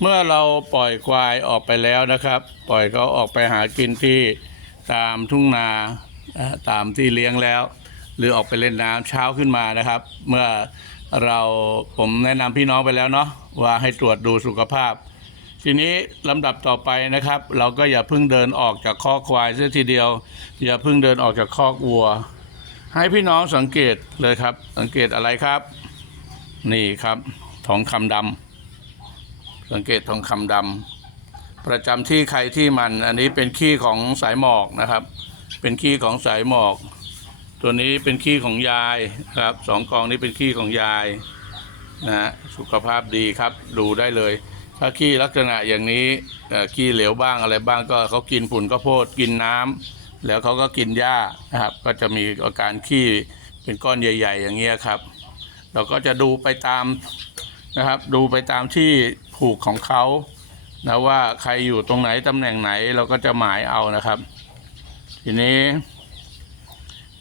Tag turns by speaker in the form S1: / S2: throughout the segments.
S1: เมื่อเราปล่อยควายออกไปแล้วนะครับ ปล่อยเขาออกไปหากินที่ตามทุ่งนาตามที่เลี้ยงแล้ว หรือออกไปเล่นน้ำเช้าขึ้นมานะครับ เมื่อเราผมแนะนำพี่น้องไปแล้วเนาะว่าให้ตรวจดูสุขภาพ ทีนี้ลำดับต่อไปนะครับ เราก็อย่าเพิ่งเดินออกจากคอกควายเสียทีเดียว อย่าเพิ่งเดินออกจากคอกวัว ให้พี่น้องสังเกตเลยครับ สังเกตอะไรครับ นี่ครับทองคำดำ สังเกตทองคำดำประจำที่ใครที่มัน อันนี้เป็นขี้ของสายหมอกนะครับ เป็นขี้ของสายหมอก ตัวนี้เป็นขี้ของยายครับสองกองนี้เป็นขี้ของยายนะฮะสุขภาพดีครับดูได้เลย ถ้าขี้ลักษณะอย่างนี้ขี้เหลวบ้างอะไรบ้างก็เขากินฝุ่นข้าวโพดกินน้ำแล้วเขาก็กินหญ้านะครับก็จะมีอาการขี้เป็นก้อนใหญ่ ๆ อย่างเงี้ยครับ เราก็จะดูไปตามนะครับ ดูไปตามที่ ผูกของเขานะว่าใครอยู่ตรงไหนตำแหน่งไหนเราก็จะหมายเอานะครับ ทีนี้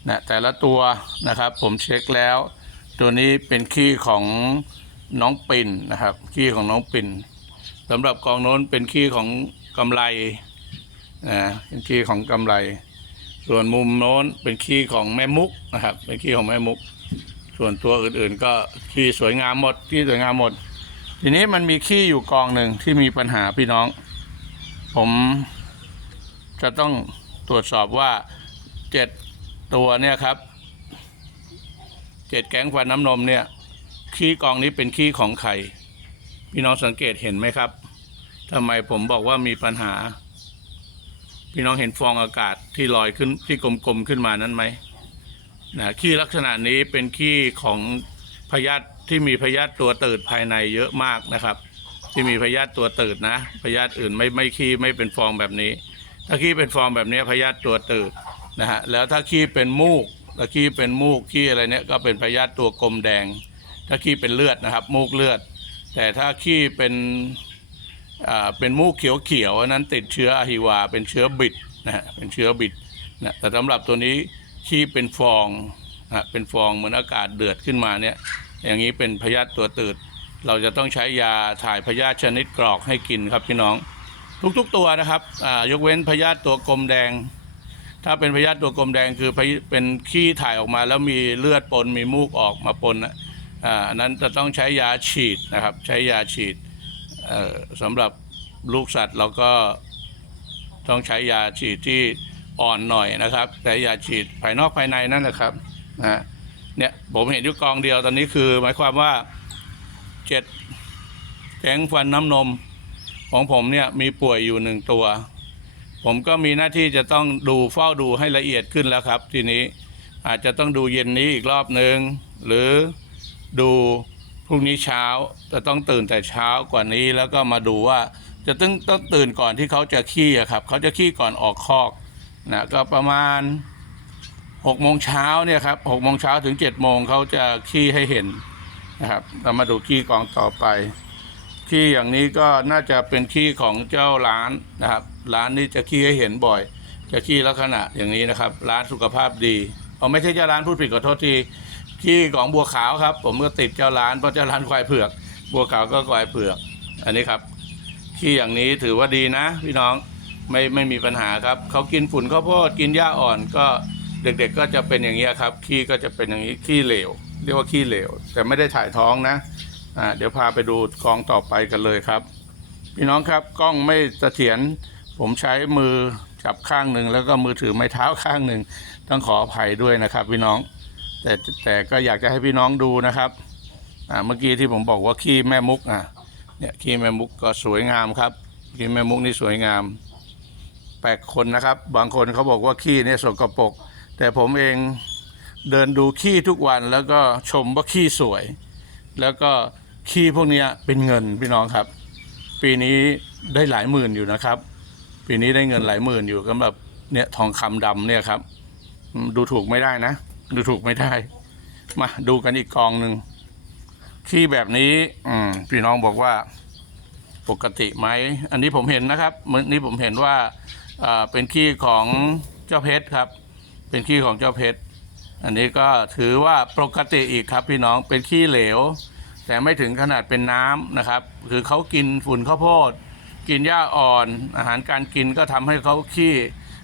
S1: นะแต่ละตัวนะครับ ผมเช็คแล้ว ตัวนี้เป็นขี้ของน้องปิ่นนะครับ ขี้ของน้องปิ่นสำหรับกองโน้นเป็นขี้ของกำไรนะเป็นขี้ของกำไร ส่วนมุมโน้นเป็นขี้ของแม่มุกนะครับเป็นขี้ของแม่มุก ส่วนตัวอื่นๆ ก็ขี้สวยงามหมดขี้สวยงามหมด ทีนี้มันมีขี้อยู่กองหนึ่งที่มีปัญหาพี่น้อง ผมจะต้องตรวจสอบว่าเจ็ดตัวเนี่ยครับเจ็ดแก๊งฟันน้ำนมเนี่ย ขี้กองนี้เป็นขี้ของใครพี่น้องสังเกตเห็นไหมครับทำไมผมบอกว่ามีปัญหา พี่น้องเห็นฟองอากาศที่ลอยขึ้นที่กลมๆขึ้นมานั้นไหมนะขี้ลักษณะนี้เป็นขี้ของ พยาธิที่มีพยาธิตัวตืดภายในเยอะมากนะครับ ที่มีพยาธิตัวตืดนะพยาธิอื่นไม่ไม่ขี้ไม่เป็นฟองแบบนี้ ถ้าขี้เป็นฟองแบบนี้พยาธิตัวตืดนะฮะแล้วถ้าขี้เป็นมูกถ้าขี้เป็นมูกขี้อะไรเนี้ยก็เป็นพยาธิตัวกลมแดง ถ้าขี้เป็นเลือดนะครับ มูกเลือด แต่ถ้าขี้เป็นอ่าเป็นมูกเขียวๆอันนั้นติดเชื้ออะฮิวา เป็นเชื้อบิดนะฮะเป็นเชื้อบิดนะแต่สำหรับตัวนี้ขี้เป็นฟอง นะเป็นฟองเหมือนอากาศเดือดขึ้นมาเนี่ย อย่างนี้เป็นพยาธิตัวตืด เราจะต้องใช้ยาถ่ายพยาธิชนิดกรอกให้กินครับพี่น้อง ทุกๆตัวนะครับยกเว้นพยาธิตัวกลมแดง ถ้าเป็นพยาธิตัวกลมแดงคือเป็นขี้ถ่ายออกมาแล้วมีเลือดปนมีมูกออกมาปนอันนั้นจะต้องใช้ยาฉีดนะครับ ใช้ยาฉีดสำหรับลูกสัตว์เราก็ต้องใช้ยาฉีดที่อ่อนหน่อยนะครับใช้ยาฉีดภายนอกภายในนั่นแหละครับ นะเนี่ยผมเห็นอยู่กองเดียวตอนนี้คือ หมายความว่าเจ็ดแก๊งฟันน้ำนม ของผมเนี่ยมีป่วยอยู่หนึ่งตัว ผมก็มีหน้าที่จะต้องดูเฝ้าดูให้ละเอียดขึ้นแล้วครับ ทีนี้อาจจะต้องดูเย็นนี้อีกรอบหนึ่งหรือดูพรุ่งนี้เช้าจะต้องตื่นแต่เช้ากว่านี้แล้วก็มาดูว่าจะต้องต้องตื่นก่อนที่เขาจะขี้ครับเขาจะขี้ก่อนออกคอกนะก็ประมาณ หกโมงเช้าเนี่ยครับหกโมงเช้าถึงเจ็ดโมงเขาจะขี้ให้เห็นนะครับ เรามาดูขี้กองต่อไป ขี้อย่างนี้ก็น่าจะเป็นขี้ของเจ้าร้านนะครับ ร้านนี้จะขี้ให้เห็นบ่อย จะขี้ลักษณะอย่างนี้นะครับ ร้านสุขภาพดีเอาไม่ใช่เจ้าร้านพูดผิดขอโทษทีขี้ของบัวขาวครับ ผมก็ติดเจ้าร้านเพราะเจ้าร้านควายเผือก บัวขาวก็ควายเผือก อันนี้ครับขี้อย่างนี้ถือว่าดีนะ พี่น้องไม่ไม่มีปัญหาครับเขากินฝุ่นข้าวโพดกินหญ้าอ่อนก็ เด็กๆก็จะเป็นอย่างนี้ยครับขี้ก็จะเป็นอย่างนี้ขี้เหลว เรียกว่าขี้เหลว แต่ไม่ได้ถ่ายท้องนะอ่าเดี๋ยวพาไปดูกองต่อไปกันเลยครับ พี่น้องครับกล้องไม่เสถียรผมใช้มือจับข้างหนึ่งแล้วก็มือถือไม้เท้าข้างหนึ่งต้องขออภัยด้วยนะครับ พี่น้อง แต่แต่ก็อยากจะให้พี่น้องดูนะครับอ่าเมื่อกี้ที่ผมบอกว่าขี้แม่มุกอะเนี่ยขี้แม่มุกก็สวยงามครับขี้แม่มุกนี่สวยงามแปลกคนนะครับ บางคนเขาบอกว่าขี้เนี่ยสกปรก แต่ผมเองเดินดูขี้ทุกวันแล้วก็ชมว่าขี้สวย แล้วก็ขี้พวกนี้เป็นเงินพี่น้องครับ ปีนี้ได้หลายหมื่นอยู่นะครับ ปีนี้ได้เงินหลายหมื่นอยู่สำหรับเนี่ยทองคำดำเนี่ยครับ ดูถูกไม่ได้นะ ดูถูกไม่ได้ มาดูกันอีกกองหนึ่งขี้แบบนี้อืมพี่น้องบอกว่าปกติไหม อันนี้ผมเห็นนะครับ นี้ผมเห็นว่าเป็นขี้ของเจ้าเพชรครับ เป็นขี้ของเจ้าเพชร อันนี้ก็ถือว่าปกติอีกครับพี่น้องเป็นขี้เหลว แต่ไม่ถึงขนาดเป็นน้ำนะครับ คือเขากินฝุ่นข้าวโพด กินหญ้าอ่อน อาหารการกินก็ทำให้เขาขี้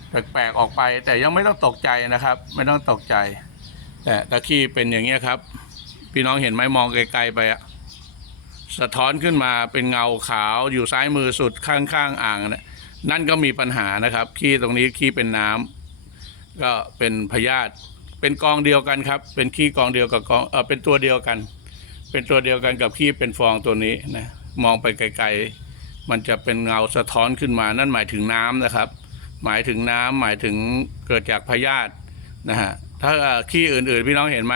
S1: แปลกๆออกไป แต่ยังไม่ต้องตกใจนะครับ ไม่ต้องตกใจ แต่ตะขี้เป็นอย่างเงี้ยครับ พี่น้องเห็นไหมมองไกลๆไปอะสะท้อนขึ้นมาเป็นเงาขาวอยู่ซ้ายมือสุดข้างๆอ่างนะนั่นก็มีปัญหานะครับ ขี้ตรงนี้ขี้เป็นน้ำ ก็เป็นพยาธิเป็นกองเดียวกันครับ เป็นขี้กองเดียวกับกองเออเป็นตัวเดียวกัน เป็นตัวเดียวกันกับขี้เป็นฟองตัวนี้นะมองไปไกลๆ มันจะเป็นเงาสะท้อนขึ้นมา นั่นหมายถึงน้ำนะครับ หมายถึงน้ำหมายถึงเกิดจากพยาธินะฮะถ้าขี้อื่นๆพี่น้องเห็นไหม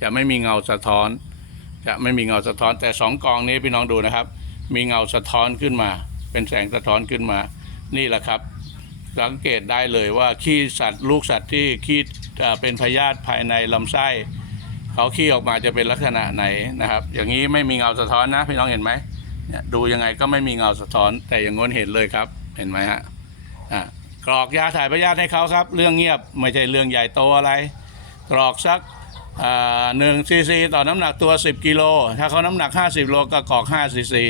S1: จะไม่มีเงาสะท้อน จะไม่มีเงาสะท้อนแต่สองกองนี้พี่น้องดูนะครับ มีเงาสะท้อนขึ้นมา เป็นแสงสะท้อนขึ้นมา นี่แหละครับ สังเกตได้เลยว่าขี้สัตว์ลูกสัตว์ที่ขี้เป็นพยาธิภายในลำไส้เขาขี้ออกมาจะเป็นลักษณะไหนนะครับ อย่างนี้ไม่มีเงาสะท้อนนะพี่น้องเห็นไหมเนี่ยดูยังไงก็ไม่มีเงาสะท้อน แต่อย่างง้นเห็นเลยครับเห็นไหมฮะอะกรอกยาถ่ายพยาธิให้เขาครับ เรื่องเงียบไม่ใช่เรื่องใหญ่โตอะไร กรอกสักหนึ่งซีซีต่อน้ำหนักตัว 10 กิโล ถ้าเขาน้ำหนัก 50โลก็กรอก5ซีซี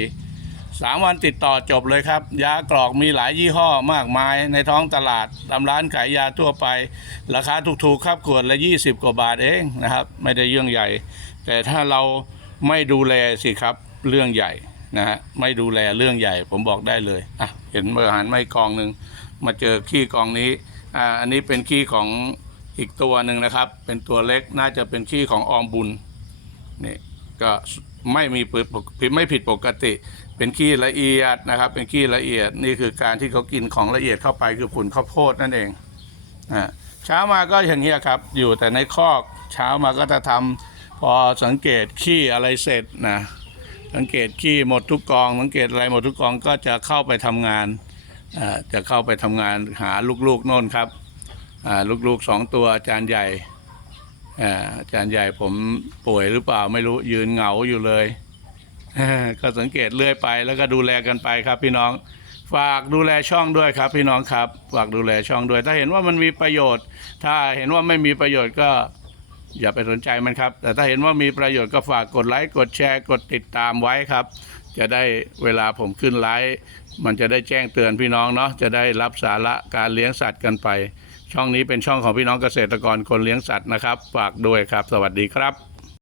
S1: สามวันติดต่อจบเลยครับ ยากรอกมีหลายยี่ห้อมากมายในท้องตลาดตามร้านขายยาทั่วไป ราคาถูกๆครับขวดละ 20 กว่าบาทเองนะครับ ไม่ได้เรื่องใหญ่ แต่ถ้าเราไม่ดูแลสิครับเรื่องใหญ่นะฮะไม่ดูแลเรื่องใหญ่ ผมบอกได้เลยอะเห็นเบอร์หันไม่กองหนึ่งมาเจอขี้กองนี้อ่าอันนี้เป็นขี้ของอีกตัวหนึ่งนะครับ เป็นตัวเล็กน่าจะเป็นขี้ของออมบุญนี่ก็ ไม่มีผิดปกไม่ผิดปกติ เป็นขี้ละเอียดนะครับ เป็นขี้ละเอียดนี่คือการที่เขากินของละเอียดเข้าไปคือฝุ่นข้าวโพดนั่นเองอ่าเช้ามาก็อย่างเงี้ครับ อยู่แต่ในคอกเช้ามาก็จะทำพอสังเกตขี้อะไรเสร็จนะสังเกตขี้หมดทุกกอง สังเกตอะไรหมดทุกกองก็จะเข้าไปทำงานอ่าจะเข้าไปทำงานหาลูกๆโน่นครับอ่าลูกๆสองตัวอาจารย์ใหญ่ อาจารย์ใหญ่ผมป่วยหรือเปล่าไม่รู้ยืนเหงาอยู่เลย ก็สังเกตเรื่อยไปแล้วก็ดูแลกันไปครับพี่น้อง ฝากดูแลช่องด้วยครับพี่น้องครับ ฝากดูแลช่องด้วย ถ้าเห็นว่ามันมีประโยชน์ ถ้าเห็นว่าไม่มีประโยชน์ก็อย่าไปสนใจมันครับ แต่ถ้าเห็นว่ามีประโยชน์ก็ฝากกดไลค์ กดแชร์ กดติดตามไว้ครับ จะได้เวลาผมขึ้นไลฟ์มันจะได้แจ้งเตือนพี่น้องเนาะ จะได้รับสาระการเลี้ยงสัตว์กันไป ช่องนี้เป็นช่องของพี่น้องเกษตรกรคนเลี้ยงสัตว์นะครับ ฝากด้วยครับ สวัสดีครับ